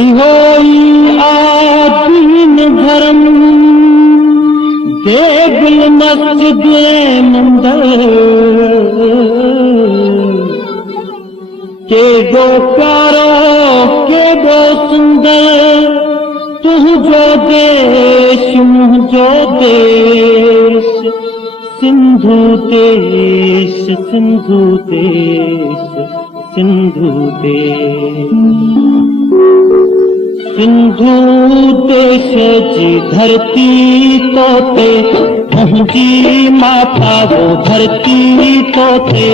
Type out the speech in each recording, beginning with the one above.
इहोई आदीन धर्म देगुल मस्जिद मंदर के गो प्यारो के गो सुंदर तुझो देश मुझो देश सिंधु देश सिंधु देश सिंधु देश सिंधु देश जी धरती तोते मुंहिंजी माता वो धरती तोते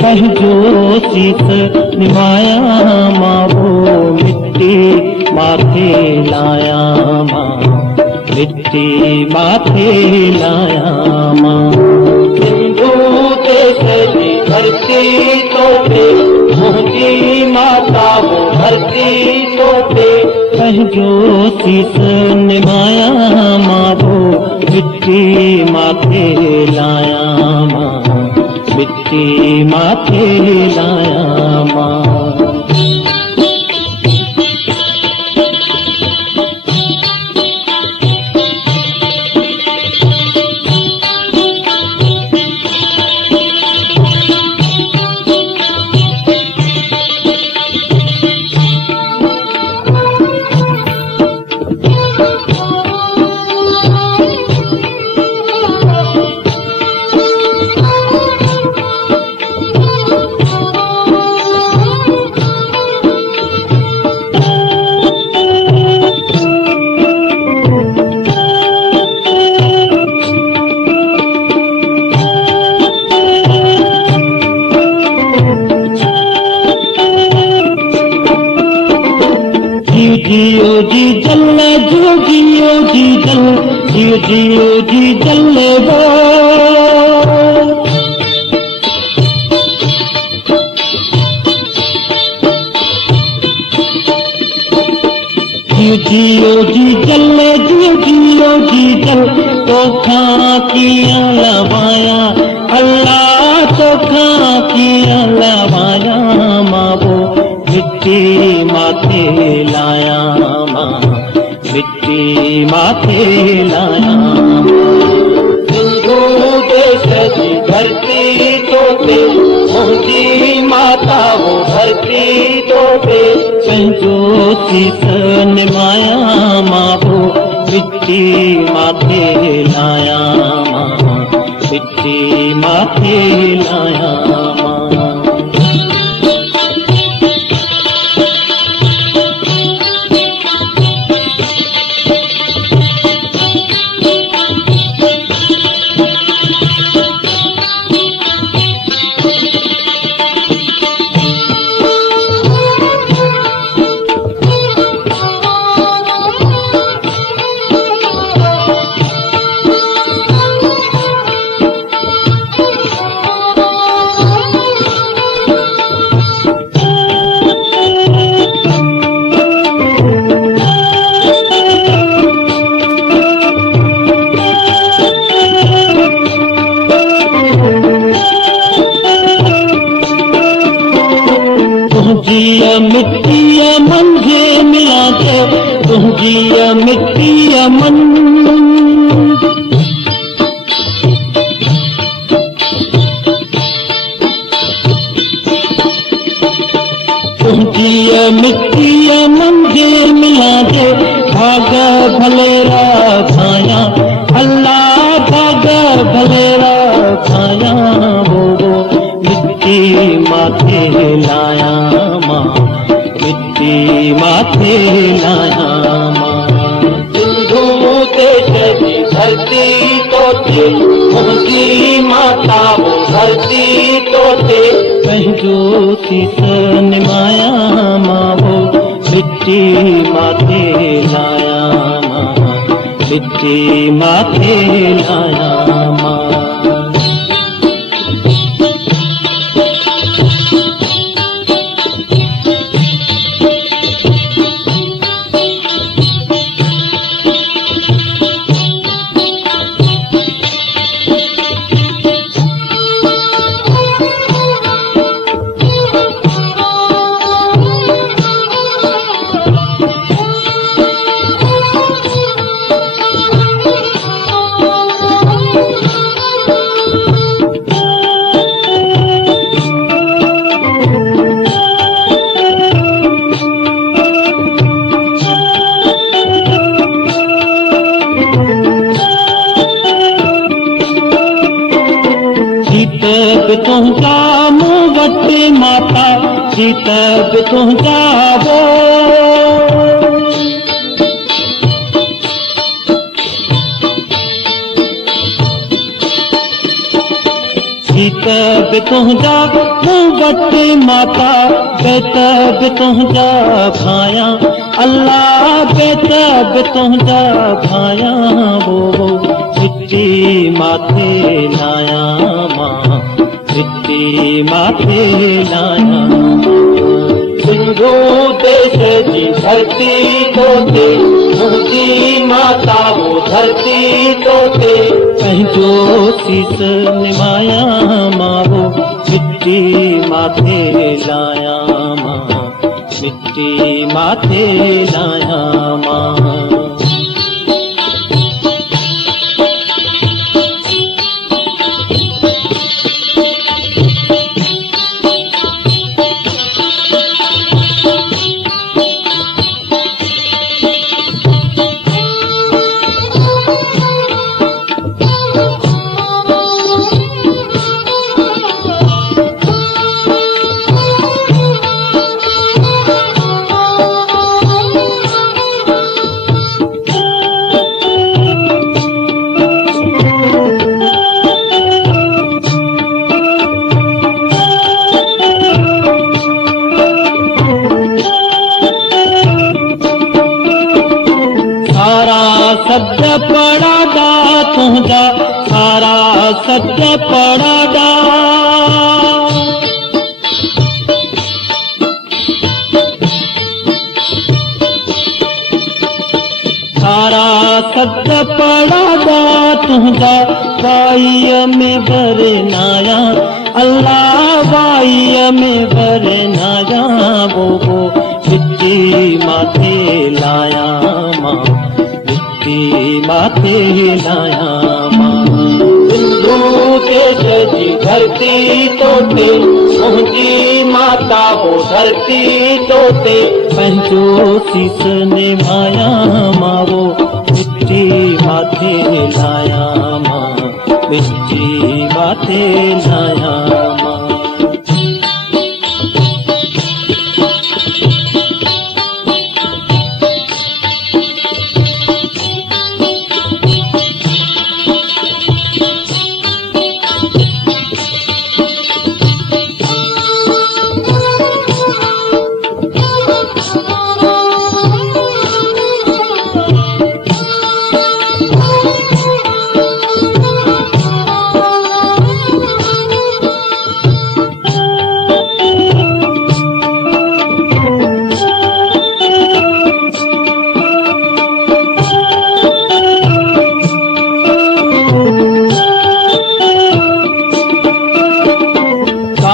पंहिंजो सीस निमाया मां वो मिट्टी माथे लाया मां मिट्टी माथे लाया मां सिंधु देश जी धरती तोते मुंहिंजी माता वो धरती तोते पंहिंजो सीस निभाया मां वो मिट्टी माथे लाया मां मिट्टी माथे लाया मां जियो जी जल जियो जी जल जियो जी जल वो जियो जी जल जियो जी जल तोखा किया लवाया अल्लाह तोखा किया लवाया मां वो मिट्टी माथे लाया मां मिट्टी माथे लाया सिंधु देश जी धरती तोते मुंहिंजी माता वो धरती तोते पंहिंजो सीस निमाया मां वो मिट्टी माथे लाया मां मिट्टी माथे लाया मां तुझी मिट्टी मंझे मिला दे तुझी मिट्टी मन तुझी मिट्टी मंझे मिला दे भाग भलेरा खाया अल्लाह भाग भलेरा खाया वो मिट्टी माथे लाया मां मिट्टी माथे लाया मां सिंधु देश जी धरती तोते मुंहिंजी माता वो धरती तोते पंहिंजो सीस निमाया मां वो मिट्टी माथे लाया मां मिट्टी माथे लाया मां तब तुम जावो तब तुम जा वट माता बेतब तुम जा भाया अल्लाह बेतब तुम जा भाया वो मिट्टी माथे लाया माँ मिट्टी माथे लाया सिंधु देश जी धरती तोते मुझी माता वो धरती तोते पंहिंजो शीस निमाया माँ वो मिट्टी माथे लाया माँ मिट्टी माथे लाया माँ सत्य पड़ा दा तुझा सारा सत्य पड़ा दा सारा सत्य पड़ा दा तुझा वाई में बरनाया अल्लाह वाई में बरनाया वो मिट्टी माथे लाया माँ माथे लाया माँ सिंधु देश जी धरती तोते मुझी माता वो धरती तोते पंहिंजो शीस निभाया माँ वो मिट्टी माथे लाया माँ मिट्टी माथे लाया माँ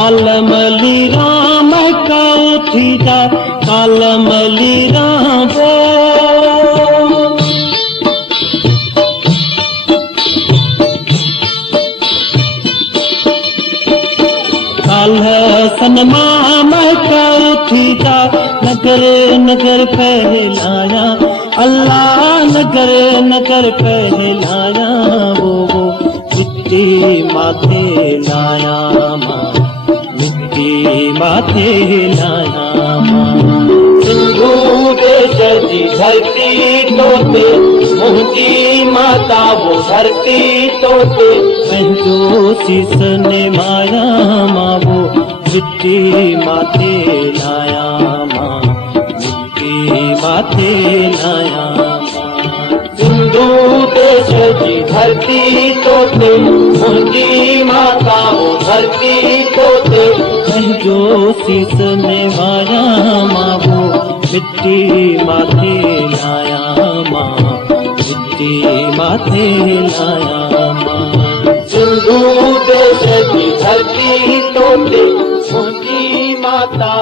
कालमली राम कौथी जा कालमली राम काल्ह सनमाम कौथी जा नगर नगर पहलाया अल्लाह नगर नगर पहलाया वो मिट्टी माथे लाया माँ मिट्टी माथे लाया माँ सिंधु देश जी धरती तोते मुझी माता वो धरती तोते पंहिंजो शीस निभाया माँ वो मिट्टी माथे लाया माँ मिट्टी माथे लाया सिंधु देश जी धरती तोते मुझी माता वो धरती तोते पंहिंजो शीस निभाया माँ वो मिट्टी माथे लाया माँ मिट्टी माथे लाया माँ सिंधु देश की धरती तोते मुझी माता